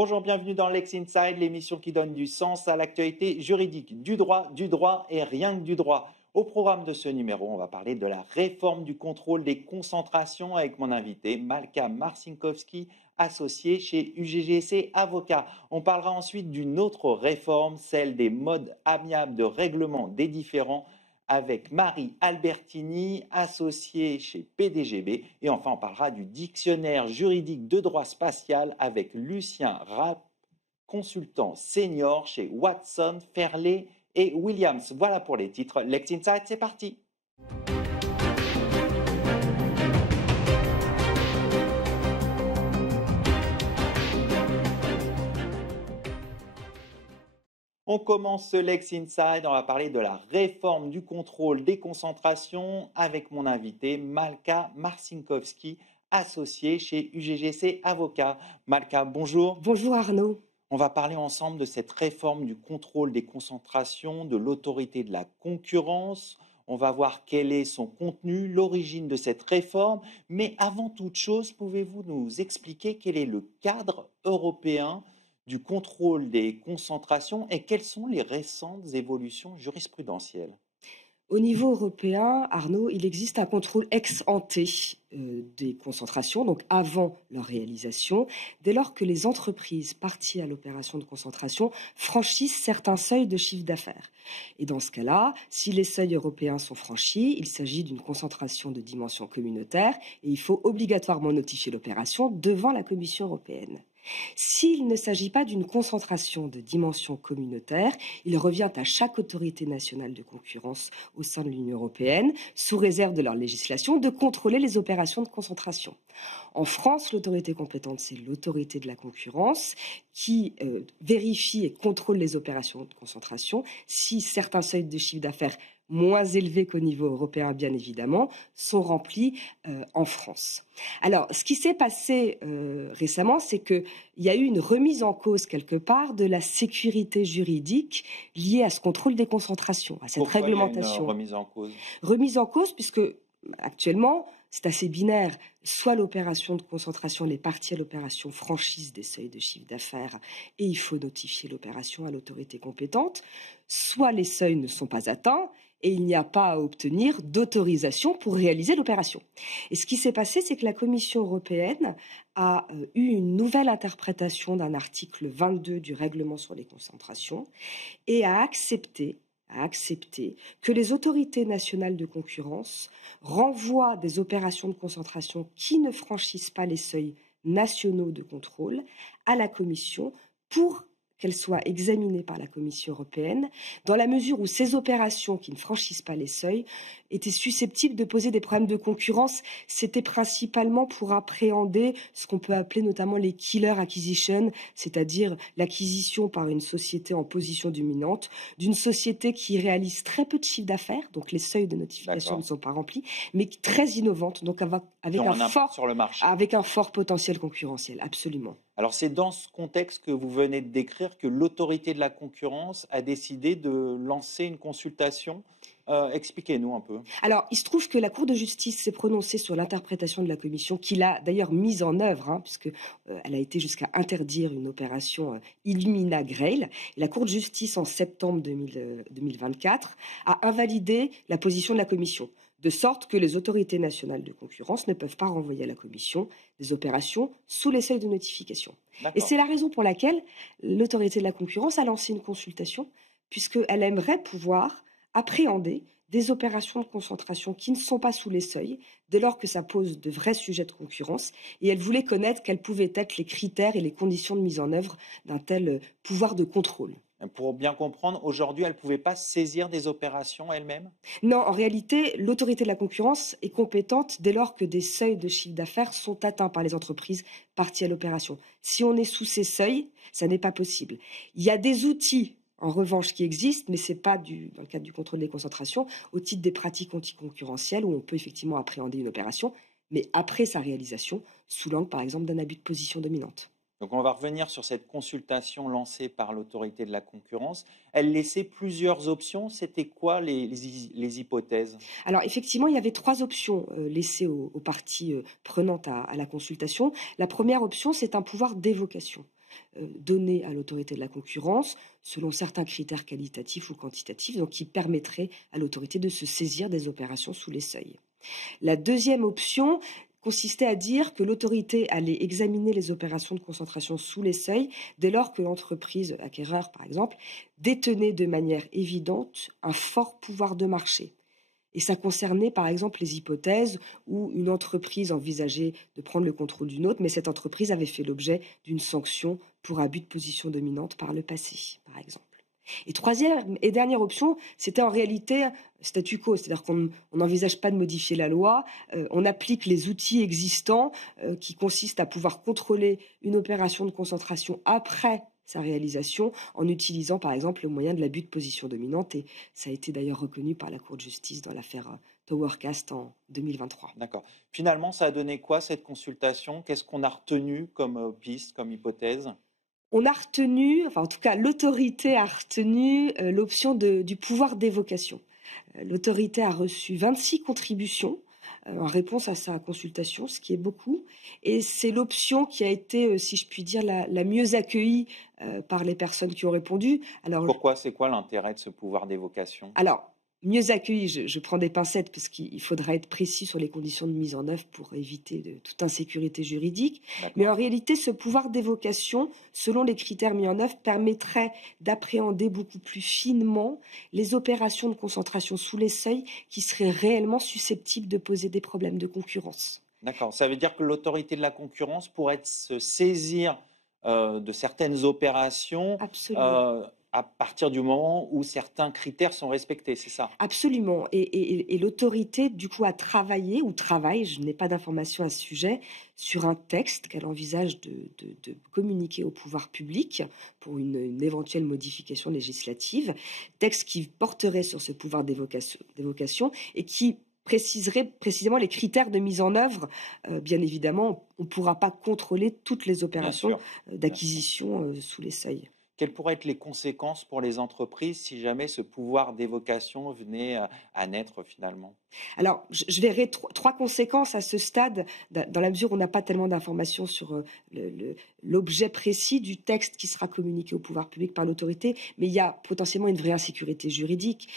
Bonjour, bienvenue dans Lex Inside, l'émission qui donne du sens à l'actualité juridique, du droit et rien que du droit. Au programme de ce numéro, on va parler de la réforme du contrôle des concentrations avec mon invité Malka Marcinkowski, associée chez UGGC Avocat. On parlera ensuite d'une autre réforme, celle des modes amiables de règlement des différends, avec Marie Albertini, associée chez PDGB. Et enfin, on parlera du dictionnaire juridique de droit spatial avec Lucien Rapp, consultant senior chez Watson, Fairley et Williams. Voilà pour les titres. Lex Inside, c'est parti. On commence ce Lex Inside, on va parler de la réforme du contrôle des concentrations avec mon invité Malka Marcinkowski, associée chez UGGC Avocat. Malka, bonjour. Bonjour Arnaud. On va parler ensemble de cette réforme du contrôle des concentrations, de l'autorité de la concurrence. On va voir quel est son contenu, l'origine de cette réforme. Mais avant toute chose, pouvez-vous nous expliquer quel est le cadre européen du contrôle des concentrations et quelles sont les récentes évolutions jurisprudentielles? Au niveau européen, Arnaud, il existe un contrôle ex ante des concentrations, donc avant leur réalisation, dès lors que les entreprises parties à l'opération de concentration franchissent certains seuils de chiffre d'affaires. Et dans ce cas-là, si les seuils européens sont franchis, il s'agit d'une concentration de dimension communautaire et il faut obligatoirement notifier l'opération devant la Commission européenne. S'il ne s'agit pas d'une concentration de dimension communautaire, il revient à chaque autorité nationale de concurrence au sein de l'Union européenne, sous réserve de leur législation, de contrôler les opérations de concentration. En France, l'autorité compétente, c'est l'autorité de la concurrence qui vérifie et contrôle les opérations de concentration. Si certains seuils de chiffre d'affaires moins élevés qu'au niveau européen, bien évidemment, sont remplis en France. Alors, ce qui s'est passé récemment, c'est qu'il y a eu une remise en cause, quelque part, de la sécurité juridique liée à ce contrôle des concentrations, à cette réglementation. Pourquoi il y a une remise en cause? Remise en cause, puisque actuellement, c'est assez binaire. Soit l'opération de concentration, les parties à l'opération franchissent des seuils de chiffre d'affaires et il faut notifier l'opération à l'autorité compétente, soit les seuils ne sont pas atteints et il n'y a pas à obtenir d'autorisation pour réaliser l'opération. Et ce qui s'est passé, c'est que la Commission européenne a eu une nouvelle interprétation d'un article 22 du règlement sur les concentrations et a accepté que les autorités nationales de concurrence renvoient des opérations de concentration qui ne franchissent pas les seuils nationaux de contrôle à la Commission pour qu'elles soient examinées par la Commission européenne, dans la mesure où ces opérations qui ne franchissent pas les seuils étaient susceptibles de poser des problèmes de concurrence. C'était principalement pour appréhender ce qu'on peut appeler notamment les killer acquisitions, c'est-à-dire l'acquisition par une société en position dominante, d'une société qui réalise très peu de chiffre d'affaires, donc les seuils de notification ne sont pas remplis, mais très innovante, donc avec un fort potentiel concurrentiel, absolument. Alors c'est dans ce contexte que vous venez de décrire que l'autorité de la concurrence a décidé de lancer une consultation. Expliquez-nous un peu. Alors, il se trouve que la Cour de justice s'est prononcée sur l'interprétation de la Commission, qui l'a d'ailleurs mise en œuvre, puisqu'elle a été jusqu'à interdire une opération Illumina Grail. La Cour de justice, en septembre 2024, a invalidé la position de la Commission, de sorte que les autorités nationales de concurrence ne peuvent pas renvoyer à la Commission des opérations sous les seuils de notification. Et c'est la raison pour laquelle l'autorité de la concurrence a lancé une consultation, puisqu'elle aimerait pouvoir appréhender des opérations de concentration qui ne sont pas sous les seuils, dès lors que ça pose de vrais sujets de concurrence, et elle voulait connaître quels pouvaient être les critères et les conditions de mise en œuvre d'un tel pouvoir de contrôle. Pour bien comprendre, aujourd'hui, elle ne pouvait pas saisir des opérations elle-même? Non, en réalité, l'autorité de la concurrence est compétente dès lors que des seuils de chiffre d'affaires sont atteints par les entreprises parties à l'opération. Si on est sous ces seuils, ça n'est pas possible. Il y a des outils, en revanche, qui existent, mais ce n'est pas dans le cadre du contrôle des concentrations, au titre des pratiques anticoncurrentielles, où on peut effectivement appréhender une opération, mais après sa réalisation, sous l'angle, par exemple, d'un abus de position dominante. Donc on va revenir sur cette consultation lancée par l'autorité de la concurrence. Elle laissait plusieurs options. C'était quoi les hypothèses? Alors effectivement, il y avait 3 options laissées aux parties prenantes à la consultation. La première option, c'est un pouvoir d'évocation. donnée à l'autorité de la concurrence selon certains critères qualitatifs ou quantitatifs, donc qui permettraient à l'autorité de se saisir des opérations sous les seuils. La deuxième option consistait à dire que l'autorité allait examiner les opérations de concentration sous les seuils dès lors que l'entreprise acquéreur, par exemple, détenait de manière évidente un fort pouvoir de marché. Et ça concernait par exemple les hypothèses où une entreprise envisageait de prendre le contrôle d'une autre, mais cette entreprise avait fait l'objet d'une sanction pour abus de position dominante par le passé, par exemple. Et troisième et dernière option, c'était en réalité statu quo, c'est-à-dire qu'on n'envisage pas de modifier la loi, on applique les outils existants qui consistent à pouvoir contrôler une opération de concentration après sa réalisation en utilisant par exemple le moyen de l'abus de position dominante, et ça a été d'ailleurs reconnu par la Cour de justice dans l'affaire Towercast en 2023. D'accord. Finalement, ça a donné quoi cette consultation? Qu'est-ce qu'on a retenu comme piste, comme hypothèse? On a retenu, enfin en tout cas l'autorité a retenu l'option du pouvoir d'évocation. L'autorité a reçu 26 contributions en réponse à sa consultation, ce qui est beaucoup. Et c'est l'option qui a été, si je puis dire, la mieux accueillie par les personnes qui ont répondu. Alors, pourquoi? C'est quoi l'intérêt de ce pouvoir d'évocation? Alors, mieux accueilli, je prends des pincettes parce qu'il faudra être précis sur les conditions de mise en œuvre pour éviter toute insécurité juridique. Mais en réalité, ce pouvoir d'évocation, selon les critères mis en œuvre, permettrait d'appréhender beaucoup plus finement les opérations de concentration sous les seuils qui seraient réellement susceptibles de poser des problèmes de concurrence. D'accord. Ça veut dire que l'autorité de la concurrence pourrait se saisir de certaines opérations à partir du moment où certains critères sont respectés, c'est ça? Absolument. Et l'autorité, du coup, a travaillé ou travaille, je n'ai pas d'informations à ce sujet, sur un texte qu'elle envisage de communiquer au pouvoir public pour une éventuelle modification législative, texte qui porterait sur ce pouvoir d'évocation et qui préciserait précisément les critères de mise en œuvre. Bien évidemment, on ne pourra pas contrôler toutes les opérations d'acquisition sous les seuils. Quelles pourraient être les conséquences pour les entreprises si jamais ce pouvoir d'évocation venait à naître finalement? Alors, je verrai trois conséquences à ce stade, dans la mesure où on n'a pas tellement d'informations sur l'objet précis du texte qui sera communiqué au pouvoir public par l'autorité, mais il y a potentiellement une vraie insécurité juridique.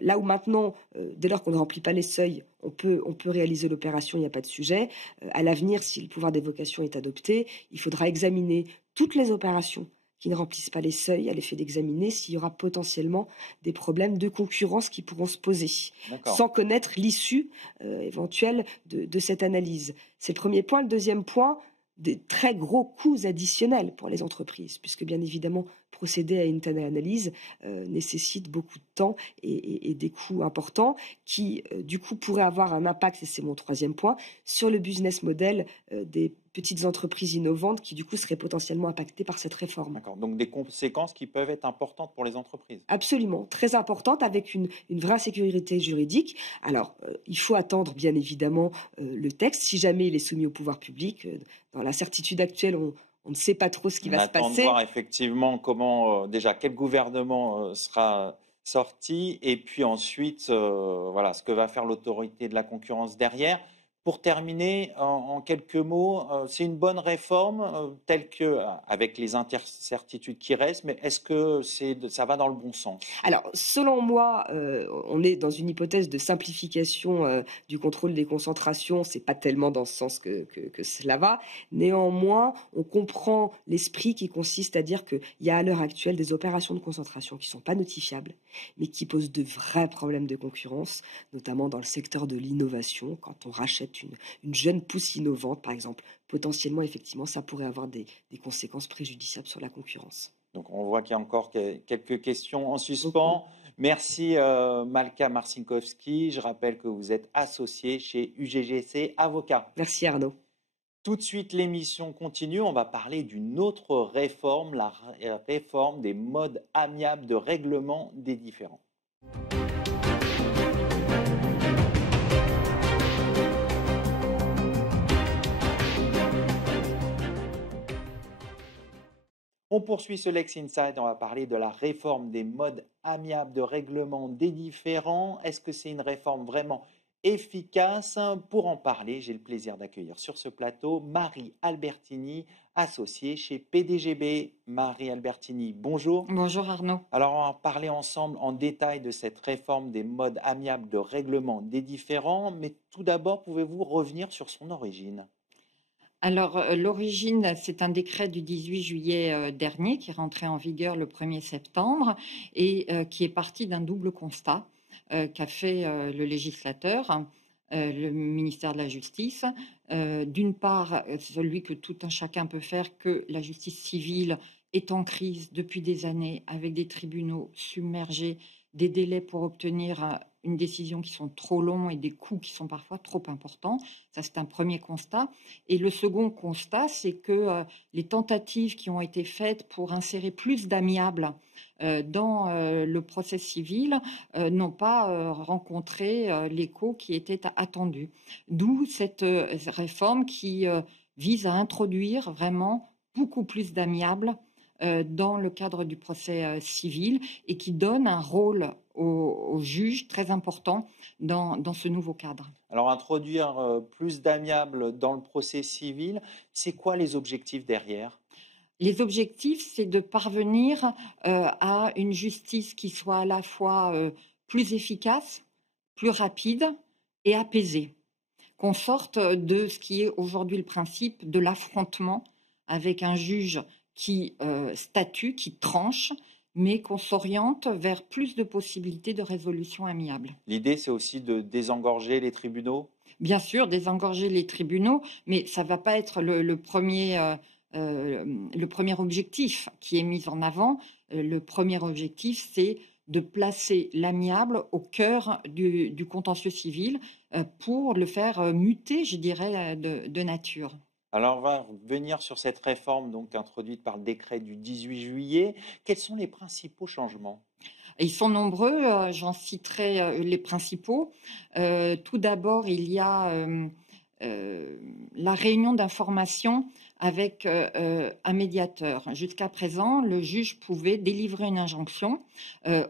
Là où maintenant, dès lors qu'on ne remplit pas les seuils, on peut réaliser l'opération, il n'y a pas de sujet. À l'avenir, si le pouvoir d'évocation est adopté, il faudra examiner toutes les opérations qui ne remplissent pas les seuils, à l'effet d'examiner s'il y aura potentiellement des problèmes de concurrence qui pourront se poser, sans connaître l'issue éventuelle de cette analyse. C'est le premier point. Le deuxième point, des très gros coûts additionnels pour les entreprises, puisque bien évidemment, procéder à une telle analyse nécessite beaucoup de temps et des coûts importants qui, du coup, pourraient avoir un impact, et c'est mon troisième point, sur le business model des petites entreprises innovantes qui, du coup, seraient potentiellement impactées par cette réforme. D'accord, donc des conséquences qui peuvent être importantes pour les entreprises. Absolument, très importantes, avec une vraie sécurité juridique. Alors, il faut attendre, bien évidemment, le texte. Si jamais il est soumis au pouvoir public, dans l'incertitude actuelle, on ne sait pas trop ce qui va se passer. On attend de voir effectivement comment, déjà, quel gouvernement sera sorti, et puis ensuite, voilà, ce que va faire l'autorité de la concurrence derrière. Pour terminer, en quelques mots, c'est une bonne réforme telle que, avec les incertitudes qui restent, mais est-ce que ça va dans le bon sens? Alors, selon moi, on est dans une hypothèse de simplification du contrôle des concentrations. C'est pas tellement dans ce sens que cela va. Néanmoins, on comprend l'esprit qui consiste à dire qu'il y a à l'heure actuelle des opérations de concentration qui ne sont pas notifiables, mais qui posent de vrais problèmes de concurrence, notamment dans le secteur de l'innovation, quand on rachète une jeune pousse innovante, par exemple. Potentiellement, effectivement, ça pourrait avoir des conséquences préjudiciables sur la concurrence. Donc, on voit qu'il y a encore quelques questions en suspens. Merci Malka Marcinkowski. Je rappelle que vous êtes associée chez UGGC Avocats. Merci Arnaud. Tout de suite, l'émission continue. On va parler d'une autre réforme, la réforme des modes amiables de règlement des différends. On poursuit ce Lex Inside, on va parler de la réforme des modes amiables de règlement des différends. Est-ce que c'est une réforme vraiment efficace. Pour en parler, j'ai le plaisir d'accueillir sur ce plateau Marie Albertini, associée chez PDGB. Marie Albertini, bonjour. Bonjour Arnaud. Alors, on va parler ensemble en détail de cette réforme des modes amiables de règlement des différends, mais tout d'abord, pouvez-vous revenir sur son origine? Alors, l'origine, c'est un décret du 18 juillet dernier qui est rentré en vigueur le 1er septembre et qui est parti d'un double constat qu'a fait le législateur, le ministère de la Justice. D'une part, celui que tout un chacun peut faire, que la justice civile est en crise depuis des années avec des tribunaux submergés, des délais pour obtenir une décision qui sont trop longs et des coûts qui sont parfois trop importants. Ça, c'est un premier constat. Et le second constat, c'est que les tentatives qui ont été faites pour insérer plus d'amiables dans le procès civil n'ont pas rencontré l'écho qui était attendu. D'où cette réforme qui vise à introduire vraiment beaucoup plus d'amiables dans le cadre du procès civil et qui donne un rôle aux juges très important dans ce nouveau cadre. Alors, introduire plus d'amiables dans le procès civil, c'est quoi les objectifs derrière? Les objectifs, c'est de parvenir à une justice qui soit à la fois plus efficace, plus rapide et apaisée. Qu'on sorte de ce qui est aujourd'hui le principe de l'affrontement avec un juge qui statue, qui tranche, mais qu'on s'oriente vers plus de possibilités de résolution amiable. L'idée, c'est aussi de désengorger les tribunaux? Bien sûr, désengorger les tribunaux, mais ça ne va pas être le premier objectif qui est mis en avant. Le premier objectif, c'est de placer l'amiable au cœur du contentieux civil pour le faire muter, je dirais, de nature. Alors, on va revenir sur cette réforme donc introduite par le décret du 18 juillet. Quels sont les principaux changements? Ils sont nombreux, j'en citerai les principaux. Tout d'abord, il y a la réunion d'information avec un médiateur. Jusqu'à présent, le juge pouvait délivrer une injonction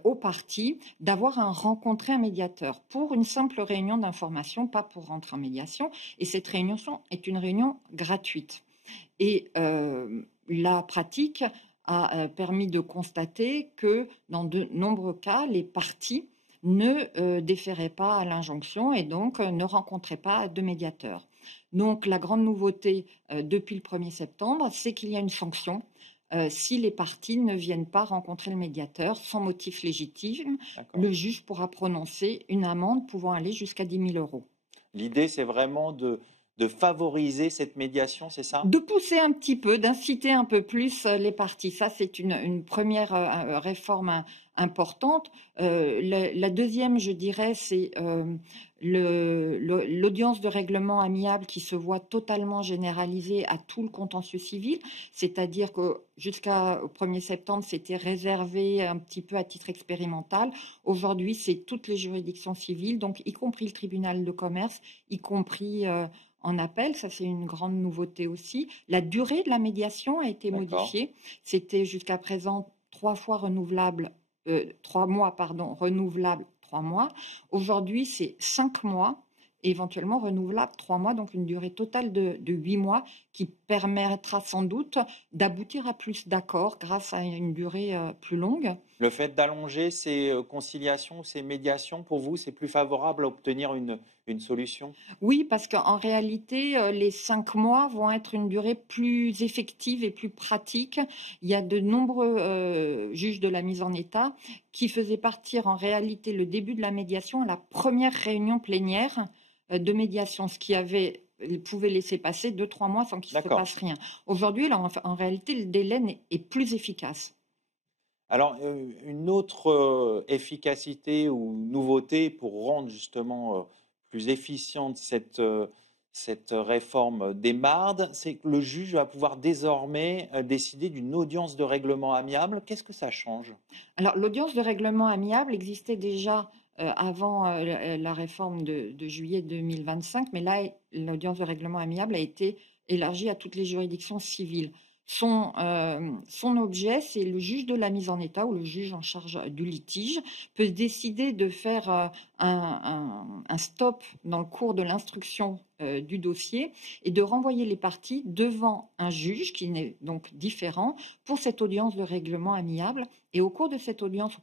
aux parties d'avoir rencontré un médiateur pour une simple réunion d'information, pas pour rentrer en médiation. Et cette réunion est une réunion gratuite. Et la pratique a permis de constater que dans de nombreux cas, les parties ne déféraient pas à l'injonction et donc ne rencontraient pas de médiateur. Donc la grande nouveauté depuis le 1er septembre, c'est qu'il y a une sanction si les parties ne viennent pas rencontrer le médiateur sans motif légitime. Le juge pourra prononcer une amende pouvant aller jusqu'à 10 000 €. L'idée, c'est vraiment de favoriser cette médiation, c'est ça? De pousser un petit peu, d'inciter un peu plus les parties. Ça, c'est une première réforme importante. La deuxième, je dirais, c'est l'audience de règlement amiable qui se voit totalement généralisée à tout le contentieux civil. C'est-à-dire que jusqu'au 1er septembre, c'était réservé un petit peu à titre expérimental. Aujourd'hui, c'est toutes les juridictions civiles, donc y compris le tribunal de commerce, y compris en appel. Ça, c'est une grande nouveauté aussi. La durée de la médiation a été modifiée. C'était jusqu'à présent 3 mois, renouvelable 3 mois. Aujourd'hui, c'est 5 mois, éventuellement renouvelable 3 mois, donc une durée totale de 8 mois qui permettra sans doute d'aboutir à plus d'accords grâce à une durée plus longue. Le fait d'allonger ces conciliations, ces médiations, pour vous, c'est plus favorable à obtenir une solution? Oui, parce qu'en réalité, les 5 mois vont être une durée plus effective et plus pratique. Il y a de nombreux juges de la mise en état qui faisaient partir en réalité le début de la médiation à la première réunion plénière de médiation, ce qui pouvait laisser passer 2-3 mois sans qu'il ne se passe rien. Aujourd'hui, en réalité, le délai est plus efficace. Alors, une autre efficacité ou nouveauté pour rendre justement plus efficiente cette réforme des mardes, c'est que le juge va pouvoir désormais décider d'une audience de règlement amiable. Qu'est-ce que ça change? Alors, l'audience de règlement amiable existait déjà avant la réforme de juillet 2025, mais là, l'audience de règlement amiable a été élargie à toutes les juridictions civiles. son objet, c'est le juge de la mise en état ou le juge en charge du litige peut décider de faire un stop dans le cours de l'instruction du dossier et de renvoyer les parties devant un juge qui n'est donc différent pour cette audience de règlement amiable. Et au cours de cette audience,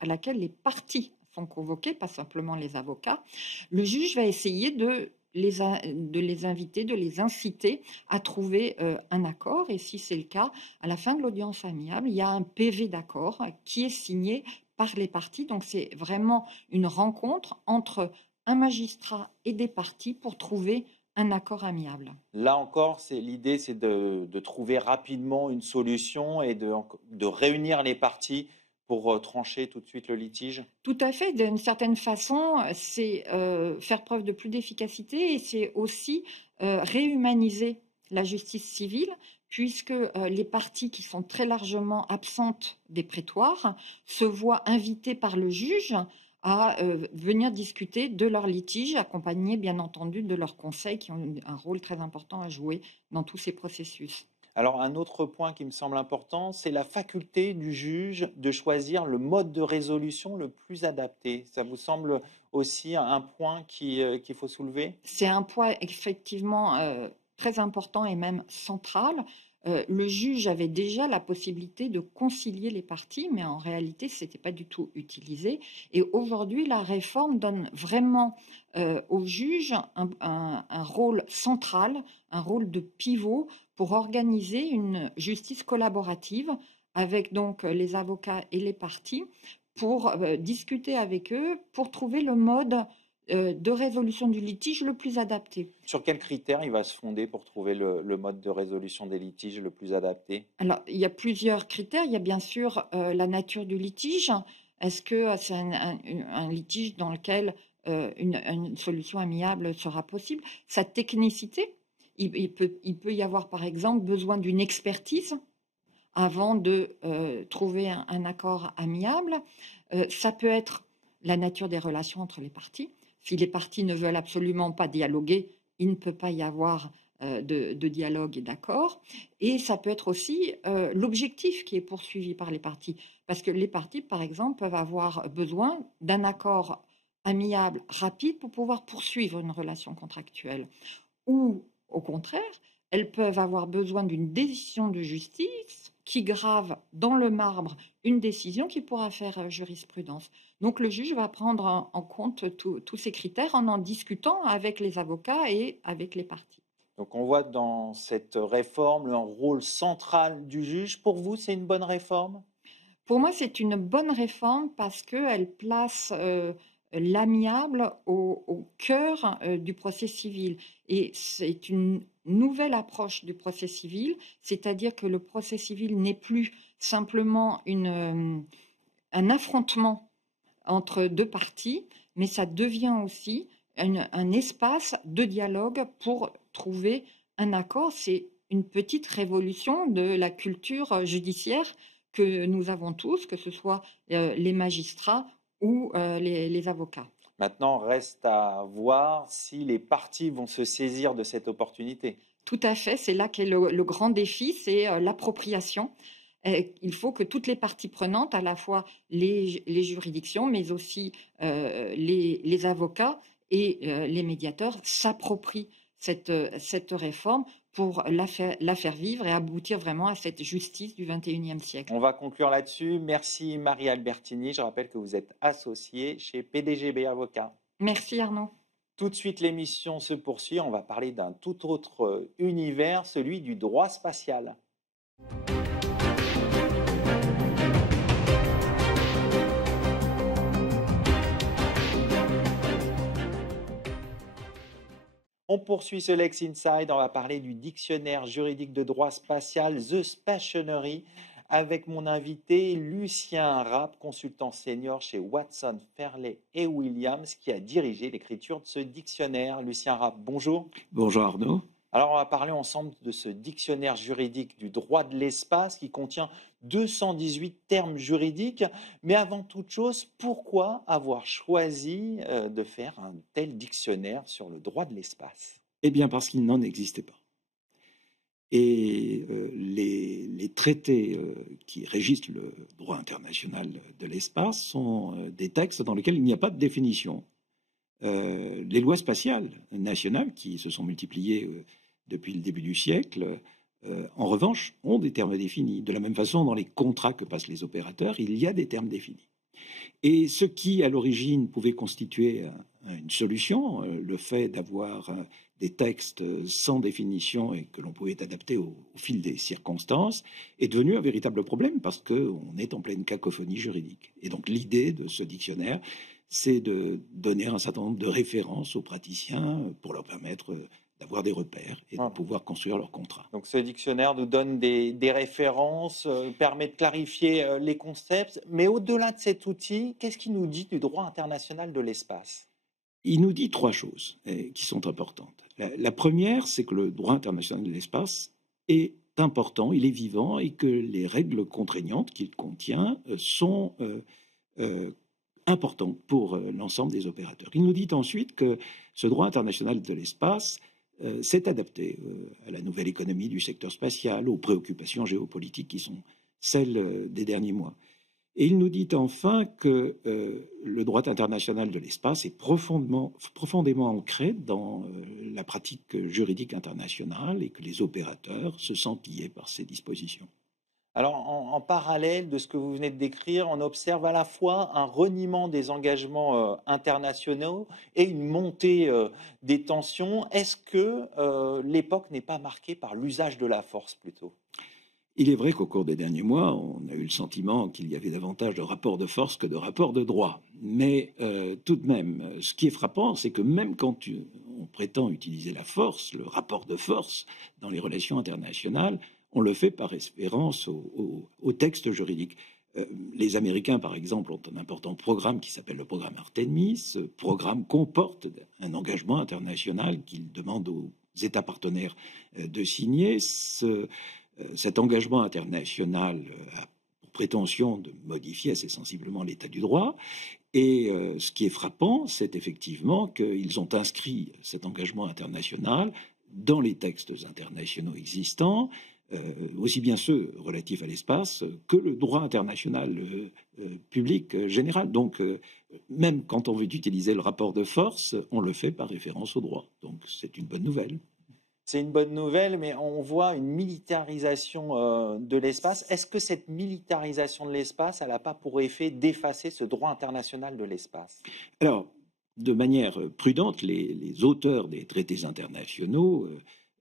à laquelle les parties sont convoquées, pas simplement les avocats, le juge va essayer de les inviter, de les inciter à trouver un accord. Et si c'est le cas, à la fin de l'audience amiable, il y a un PV d'accord qui est signé par les parties. Donc c'est vraiment une rencontre entre un magistrat et des parties pour trouver un accord amiable. Là encore, l'idée, c'est de trouver rapidement une solution et de réunir les parties pour trancher tout de suite le litige? Tout à fait. D'une certaine façon, c'est faire preuve de plus d'efficacité et c'est aussi réhumaniser la justice civile, puisque les parties qui sont très largement absentes des prétoires se voient invitées par le juge à venir discuter de leur litige, accompagnés bien entendu de leurs conseils qui ont un rôle très important à jouer dans tous ces processus. Alors, un autre point qui me semble important, c'est la faculté du juge de choisir le mode de résolution le plus adapté. Ça vous semble aussi un point qu'il faut soulever? C'est un point effectivement très important et même central. Le juge avait déjà la possibilité de concilier les parties, mais en réalité, ce n'était pas du tout utilisé. Et aujourd'hui, la réforme donne vraiment au juge un rôle central, un rôle de pivot pour organiser une justice collaborative avec donc les avocats et les parties pour discuter avec eux, pour trouver le mode de résolution du litige le plus adapté. Sur quels critères il va se fonder pour trouver le mode de résolution des litiges le plus adapté? Alors, il y a plusieurs critères. Il y a bien sûr la nature du litige. Est-ce que c'est un litige dans lequel une solution amiable sera possible? Sa technicité. Il peut y avoir, par exemple, besoin d'une expertise avant de trouver un accord amiable. Ça peut être la nature des relations entre les parties. Si les parties ne veulent absolument pas dialoguer, il ne peut pas y avoir de dialogue et d'accord. Et ça peut être aussi l'objectif qui est poursuivi par les parties. Parce que les parties, par exemple, peuvent avoir besoin d'un accord amiable rapide pour pouvoir poursuivre une relation contractuelle. Ou, au contraire, elles peuvent avoir besoin d'une décision de justice qui grave dans le marbre une décision qui pourra faire jurisprudence. Donc le juge va prendre en compte tous ces critères en discutant avec les avocats et avec les parties. Donc on voit dans cette réforme un rôle central du juge. Pour vous, c'est une bonne réforme? Pour moi, c'est une bonne réforme parce qu'elle place l'amiable au cœur du procès civil. Et c'est une nouvelle approche du procès civil, c'est-à-dire que le procès civil n'est plus simplement un affrontement entre deux parties, mais ça devient aussi un espace de dialogue pour trouver un accord. C'est une petite révolution de la culture judiciaire que nous avons tous, que ce soit les magistrats ou les avocats. Maintenant, reste à voir si les parties vont se saisir de cette opportunité. Tout à fait, c'est là qu'est le grand défi, c'est l'appropriation. Il faut que toutes les parties prenantes, à la fois les juridictions, mais aussi les avocats et les médiateurs, s'approprient cette réforme pour la faire vivre et aboutir vraiment à cette justice du XXIe siècle. On va conclure là-dessus. Merci Marie Albertini. Je rappelle que vous êtes associée chez PDGB Avocats. Merci Arnaud. Tout de suite, l'émission se poursuit. On va parler d'un tout autre univers, celui du droit spatial. On poursuit ce Lex Inside, on va parler du dictionnaire juridique de droit spatial The Spationary avec mon invité Lucien Rapp, consultant senior chez Watson, Fairley et Williams, qui a dirigé l'écriture de ce dictionnaire. Lucien Rapp, bonjour. Bonjour Arnaud. Alors on va parler ensemble de ce dictionnaire juridique du droit de l'espace qui contient 218 termes juridiques. Mais avant toute chose, pourquoi avoir choisi de faire un tel dictionnaire sur le droit de l'espace? Eh bien parce qu'il n'en existait pas. Et les traités qui régissent le droit international de l'espace sont des textes dans lesquels il n'y a pas de définition. Les lois spatiales nationales, qui se sont multipliées depuis le début du siècle, en revanche, ont des termes définis. De la même façon, dans les contrats que passent les opérateurs, il y a des termes définis. Et ce qui, à l'origine, pouvait constituer une solution, le fait d'avoir des textes sans définition et que l'on pouvait adapter au fil des circonstances, est devenu un véritable problème parce qu'on est en pleine cacophonie juridique. Et donc l'idée de ce dictionnaire, c'est de donner un certain nombre de références aux praticiens pour leur permettre d'avoir des repères et de pouvoir construire leurs contrats. Donc ce dictionnaire nous donne des références, permet de clarifier les concepts, mais au-delà de cet outil, qu'est-ce qu'il nous dit du droit international de l'espace? Il nous dit trois choses qui sont importantes. La première, c'est que le droit international de l'espace est important, il est vivant et que les règles contraignantes qu'il contient sont importantes pour l'ensemble des opérateurs. Il nous dit ensuite que ce droit international de l'espace s'est adapté à la nouvelle économie du secteur spatial, aux préoccupations géopolitiques qui sont celles des derniers mois. Et il nous dit enfin que le droit international de l'espace est profondément ancré dans la pratique juridique internationale et que les opérateurs se sentent liés par ces dispositions. Alors, en parallèle de ce que vous venez de décrire, on observe à la fois un reniement des engagements internationaux et une montée des tensions. Est-ce que l'époque n'est pas marquée par l'usage de la force plutôt? Il est vrai qu'au cours des derniers mois, on a eu le sentiment qu'il y avait davantage de rapports de force que de rapports de droit. Mais tout de même, ce qui est frappant, c'est que même quand on prétend utiliser la force, le rapport de force dans les relations internationales, on le fait par référence au texte juridique. Les Américains, par exemple, ont un important programme qui s'appelle le programme Artemis. Ce programme comporte un engagement international qu'ils demandent aux États partenaires de signer. Cet engagement international a pour prétention de modifier assez sensiblement l'état du droit. Et ce qui est frappant, c'est effectivement qu'ils ont inscrit cet engagement international dans les textes internationaux existants, aussi bien ceux relatifs à l'espace que le droit international public général. Donc, même quand on veut utiliser le rapport de force, on le fait par référence au droit. Donc, c'est une bonne nouvelle. C'est une bonne nouvelle, mais on voit une militarisation de l'espace. Est-ce que cette militarisation de l'espace, elle n'a pas pour effet d'effacer ce droit international de l'espace? Alors, de manière prudente, les auteurs des traités internationaux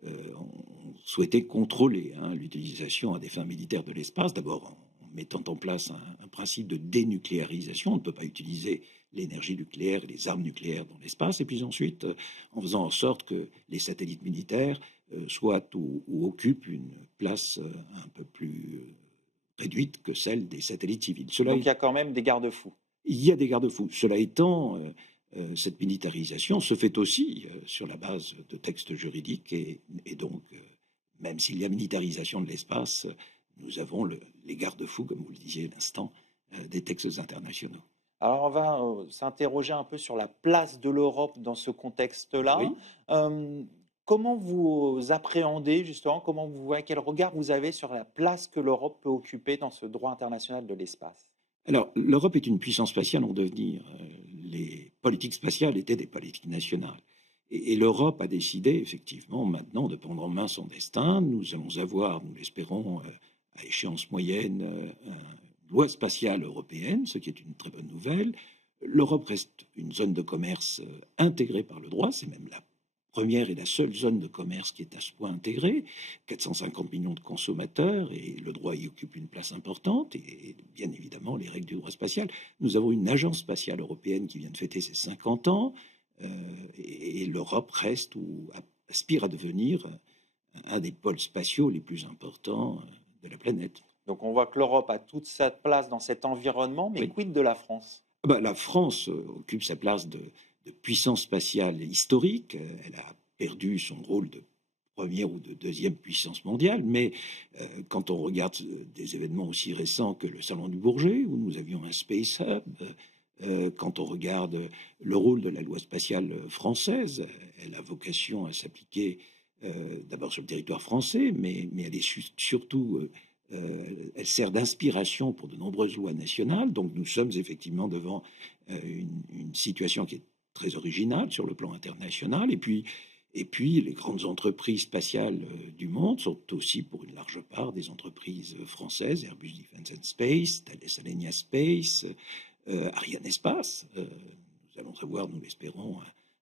ont souhaité contrôler l'utilisation à des fins militaires de l'espace, d'abord en mettant en place un principe de dénucléarisation. On ne peut pas utiliser l'énergie nucléaire et les armes nucléaires dans l'espace, et puis ensuite en faisant en sorte que les satellites militaires soient ou occupent une place un peu plus réduite que celle des satellites civils. Donc il y a quand même des garde-fous. Il y a des garde-fous. Cela étant, cette militarisation se fait aussi sur la base de textes juridiques et donc, même s'il y a militarisation de l'espace, nous avons les garde-fous, comme vous le disiez à l'instant, des textes internationaux. Alors on va s'interroger un peu sur la place de l'Europe dans ce contexte-là. Oui. Comment vous appréhendez justement, comment vous voyez, quel regard vous avez sur la place que l'Europe peut occuper dans ce droit international de l'espace? Alors, l'Europe est une puissance spatiale en devenir. Les politiques spatiales étaient des politiques nationales. Et l'Europe a décidé, effectivement, maintenant de prendre en main son destin. Nous allons avoir, nous l'espérons, à échéance moyenne, une loi spatiale européenne, ce qui est une très bonne nouvelle. L'Europe reste une zone de commerce intégrée par le droit, c'est même la première et la seule zone de commerce qui est à ce point intégrée, 450 millions de consommateurs, et le droit y occupe une place importante, et bien évidemment les règles du droit spatial. Nous avons une agence spatiale européenne qui vient de fêter ses 50 ans, et l'Europe reste ou aspire à devenir un des pôles spatiaux les plus importants de la planète. Donc on voit que l'Europe a toute sa place dans cet environnement, mais oui. Quid de la France? La France occupe sa place de puissance spatiale historique. Elle a perdu son rôle de première ou de deuxième puissance mondiale, mais quand on regarde des événements aussi récents que le Salon du Bourget, où nous avions un Space Hub, quand on regarde le rôle de la loi spatiale française, elle a vocation à s'appliquer d'abord sur le territoire français, mais elle est surtout, elle sert d'inspiration pour de nombreuses lois nationales. Donc nous sommes effectivement devant une situation qui est très originale sur le plan international. Et puis les grandes entreprises spatiales du monde sont aussi pour une large part des entreprises françaises, Airbus Defence and Space, Thales Alenia Space, Ariane Espace. Nous allons avoir, nous l'espérons,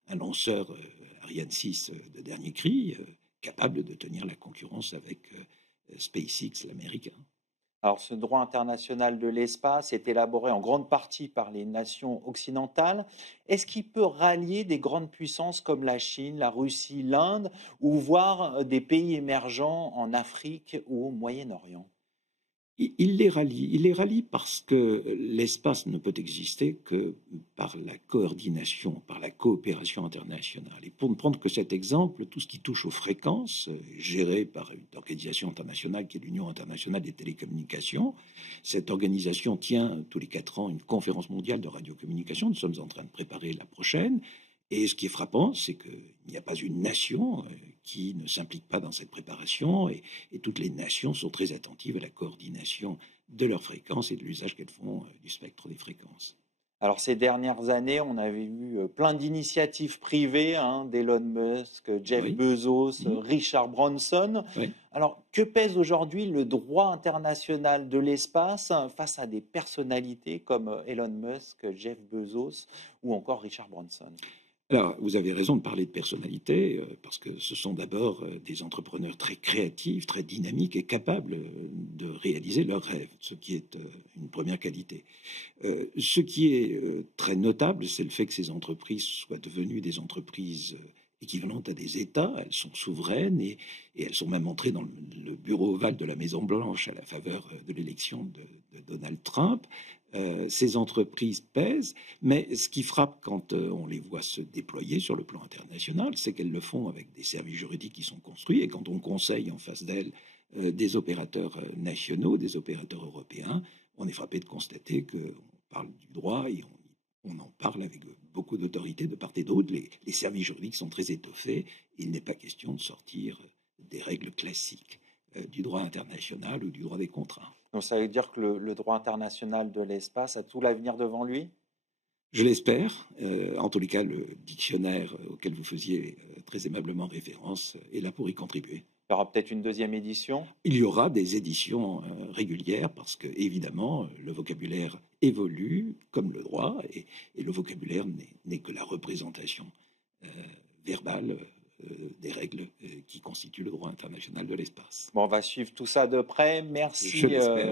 un lanceur Ariane 6 de dernier cri, capable de tenir la concurrence avec SpaceX, l'américain. Alors, ce droit international de l'espace est élaboré en grande partie par les nations occidentales. Est-ce qu'il peut rallier des grandes puissances comme la Chine, la Russie, l'Inde, ou voire des pays émergents en Afrique ou au Moyen-Orient? Il les rallie parce que l'espace ne peut exister que par la coordination, par la coopération internationale. Et pour ne prendre que cet exemple, tout ce qui touche aux fréquences, géré par une organisation internationale qui est l'Union internationale des télécommunications, cette organisation tient tous les 4 ans une conférence mondiale de radiocommunication. Nous sommes en train de préparer la prochaine. Et ce qui est frappant, c'est qu'il n'y a pas une nation qui ne s'implique pas dans cette préparation, et toutes les nations sont très attentives à la coordination de leurs fréquences et de l'usage qu'elles font du spectre des fréquences. Alors ces dernières années, on avait vu plein d'initiatives privées, d'Elon Musk, Jeff Bezos, Richard Branson. Oui. Alors que pèse aujourd'hui le droit international de l'espace face à des personnalités comme Elon Musk, Jeff Bezos ou encore Richard Branson? Alors, vous avez raison de parler de personnalité, parce que ce sont d'abord des entrepreneurs très créatifs, très dynamiques et capables de réaliser leurs rêves, ce qui est une première qualité. Ce qui est très notable, c'est le fait que ces entreprises soient devenues des entreprises équivalentes à des États. Elles sont souveraines et elles sont même entrées dans le bureau ovale de la Maison-Blanche à la faveur de l'élection de Donald Trump. Ces entreprises pèsent, mais ce qui frappe quand on les voit se déployer sur le plan international, c'est qu'elles le font avec des services juridiques qui sont construits, et quand on conseille en face d'elles des opérateurs nationaux, des opérateurs européens, on est frappé de constater qu'on parle du droit et on en parle avec beaucoup d'autorité de part et d'autre. Les services juridiques sont très étoffés. Il n'est pas question de sortir des règles classiques du droit international ou du droit des contrats. Donc ça veut dire que le droit international de l'espace a tout l'avenir devant lui? Je l'espère. En tous les cas, le dictionnaire auquel vous faisiez très aimablement référence est là pour y contribuer. Il y aura peut-être une deuxième édition? Il y aura des éditions régulières parce que, évidemment, le vocabulaire évolue comme le droit, et le vocabulaire n'est que la représentation verbale des règles qui constituent le droit international de l'espace. Bon, on va suivre tout ça de près. Merci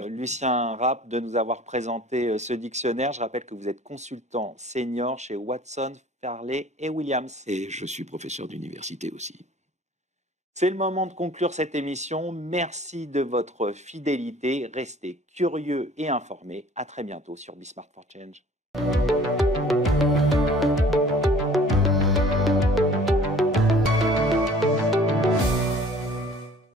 Lucien Rapp de nous avoir présenté ce dictionnaire. Je rappelle que vous êtes consultant senior chez Watson, Farley et Williams. Et je suis professeur d'université aussi. C'est le moment de conclure cette émission. Merci de votre fidélité. Restez curieux et informés. À très bientôt sur Be Smart for Change.